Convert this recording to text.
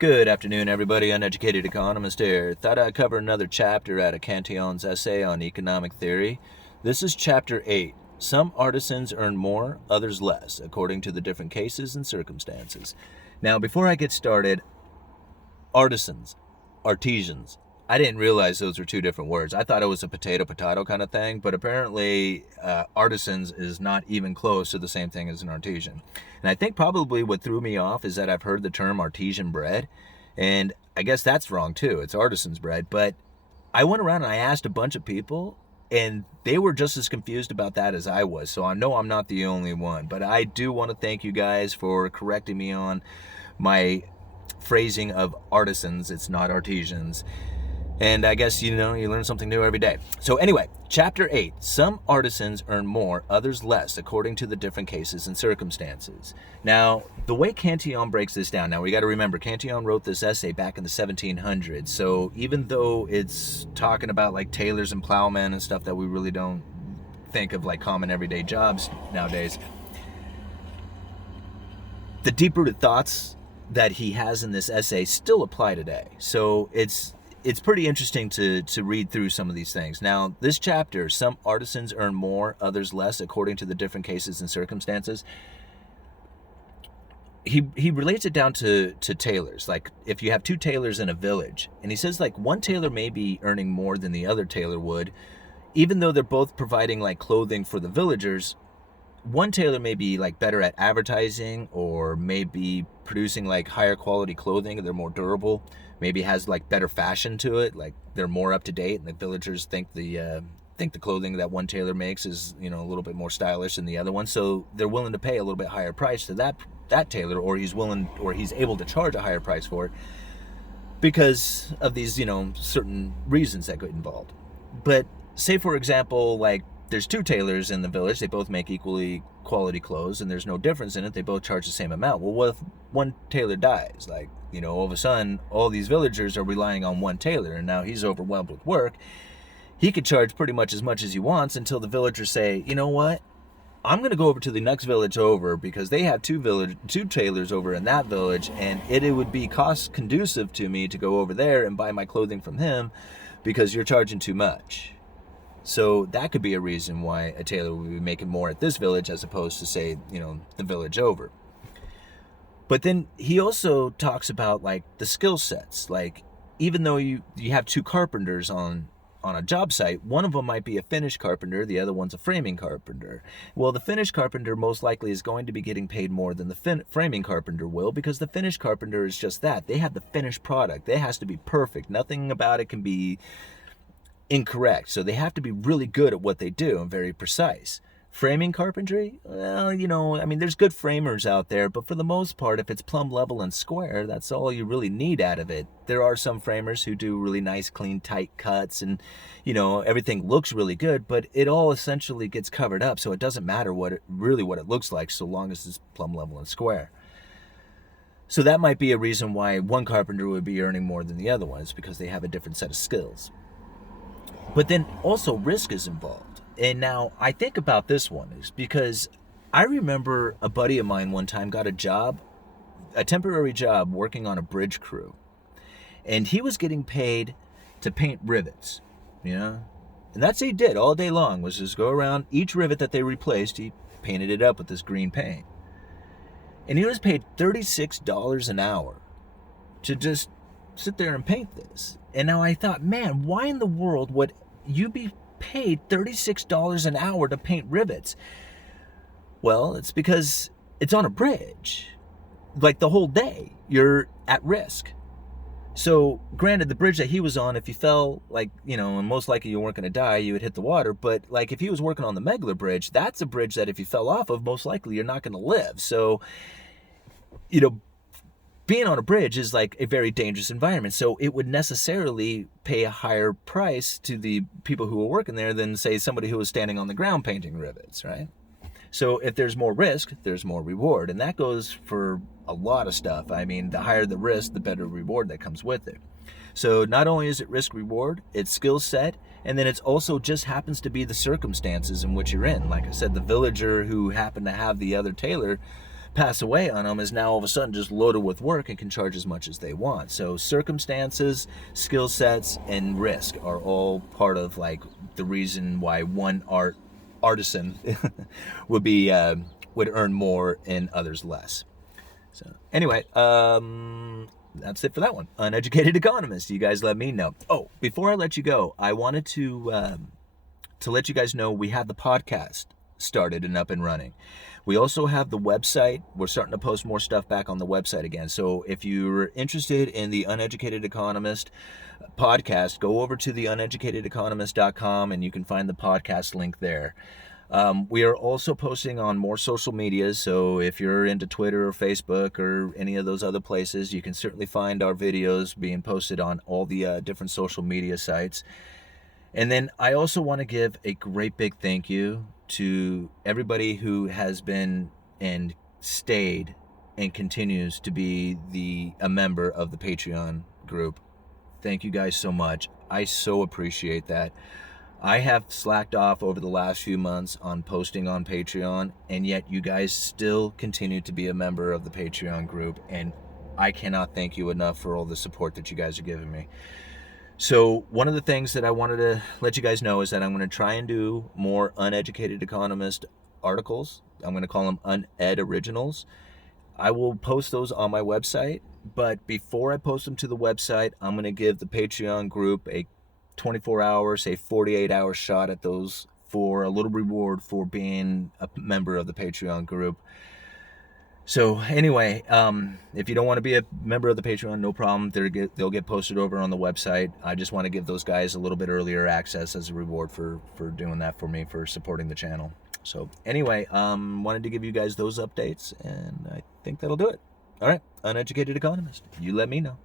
Good afternoon, everybody. Uneducated Economist here. Thought I'd cover another chapter out of Cantillons' essay on economic theory. This is chapter 8. Some artisans earn more, others less, according to the different cases and circumstances. Now, before I get started, artisans, artisans. I didn't realize those were two different words. I thought it was a potato kind of thing, but apparently artisans is not even close to the same thing as an artisan. And I think probably what threw me off is that I've heard the term artisan bread, and I guess that's wrong too. It's artisan's bread. But I went around and I asked a bunch of people, and they were just as confused about that as I was. So I know I'm not the only one, but I do want to thank you guys for correcting me on my phrasing of artisans. It's not artisans. And I guess, you learn something new every day. So anyway, chapter 8. Some artisans earn more, others less, according to the different cases and circumstances. Now, the way Cantillon breaks this down, now we got to remember, Cantillon wrote this essay back in the 1700s. So even though it's talking about like tailors and plowmen and stuff that we really don't think of like common everyday jobs nowadays, the deep-rooted thoughts that he has in this essay still apply today. So it's pretty interesting to read through some of these things. Now, this chapter, some artisans earn more, others less, according to the different cases and circumstances. He relates it down to tailors. Like, if you have two tailors in a village, and he says, like, one tailor may be earning more than the other tailor would, even though they're both providing, like, clothing for the villagers. One tailor may be, like, better at advertising, or maybe producing, like, higher quality clothing. They're more durable. Maybe has like better fashion to it, like they're more up to date, and the villagers think the clothing that one tailor makes is a little bit more stylish than the other one, so they're willing to pay a little bit higher price to that tailor, or he's able to charge a higher price for it because of these certain reasons that get involved. But say for example, like there's two tailors in the village, they both make equally quality clothes, and there's no difference in it, they both charge the same amount. Well, what if one tailor dies? Like, all of a sudden, all these villagers are relying on one tailor, and now he's overwhelmed with work. He could charge pretty much as he wants until the villagers say, you know what? I'm going to go over to the next village over because they have two tailors over in that village, and it would be cost conducive to me to go over there and buy my clothing from him because you're charging too much. So that could be a reason why a tailor would be making more at this village as opposed to, say, the village over. But then he also talks about like the skill sets. Like, even though you have two carpenters on a job site, one of them might be a finished carpenter, the other one's a framing carpenter. Well, the finished carpenter most likely is going to be getting paid more than the framing carpenter will, because the finished carpenter is just that. They have the finished product. It has to be perfect. Nothing about it can be incorrect. So they have to be really good at what they do and very precise. Framing carpentry, well, there's good framers out there, but for the most part, if it's plumb level and square, that's all you really need out of it. There are some framers who do really nice, clean, tight cuts, and, everything looks really good, but it all essentially gets covered up, so it doesn't matter what it looks like, so long as it's plumb level and square. So that might be a reason why one carpenter would be earning more than the other one, is because they have a different set of skills. But then also risk is involved. And now I think about this one is because I remember a buddy of mine one time got a temporary job working on a bridge crew. And he was getting paid to paint rivets, And that's what he did all day long, was just go around each rivet that they replaced, he painted it up with this green paint. And he was paid $36 an hour to just sit there and paint this. And now I thought, man, why in the world would you be paid $36 an hour to paint rivets? Well, it's because it's on a bridge. Like the whole day, you're at risk. So granted, the bridge that he was on, if you fell, and most likely you weren't going to die, you would hit the water. But like if he was working on the Megler Bridge, that's a bridge that if you fell off of, most likely you're not going to live. So, being on a bridge is like a very dangerous environment, so it would necessarily pay a higher price to the people who were working there than, say, somebody who was standing on the ground painting rivets, right? So if there's more risk, there's more reward, and that goes for a lot of stuff. The higher the risk, the better reward that comes with it. So not only is it risk reward, it's skill set, and then it's also just happens to be the circumstances in which you're in. Like I said, the villager who happened to have the other tailor pass away on them is now all of a sudden just loaded with work and can charge as much as they want. So circumstances, skill sets, and risk are all part of like the reason why one artisan would earn more and others less. So anyway, that's it for that one. Uneducated Economist. You guys let me know. Oh, before I let you go, I wanted to let you guys know we have the podcast started and up and running. We also have the website. We're starting to post more stuff back on the website again. So if you're interested in the Uneducated Economist podcast, go over to the uneducatedeconomist.com and you can find the podcast link there. We are also posting on more social medias, so if you're into Twitter or Facebook or any of those other places, you can certainly find our videos being posted on all the different social media sites. And then I also want to give a great big thank you to everybody who has been and stayed and continues to be a member of the Patreon group. Thank you guys so much. I so appreciate that. I have slacked off over the last few months on posting on Patreon, and yet you guys still continue to be a member of the Patreon group, and I cannot thank you enough for all the support that you guys are giving me. So one of the things that I wanted to let you guys know is that I'm going to try and do more Uneducated Economist articles. I'm going to call them Uned Originals. I will post those on my website, but before I post them to the website, I'm going to give the Patreon group a 24-hour, say 48-hour shot at those for a little reward for being a member of the Patreon group. So anyway, if you don't want to be a member of the Patreon, no problem. They'll get posted over on the website. I just want to give those guys a little bit earlier access as a reward for doing that for me, for supporting the channel. So anyway, wanted to give you guys those updates, and I think that'll do it. All right, Uneducated Economist, you let me know.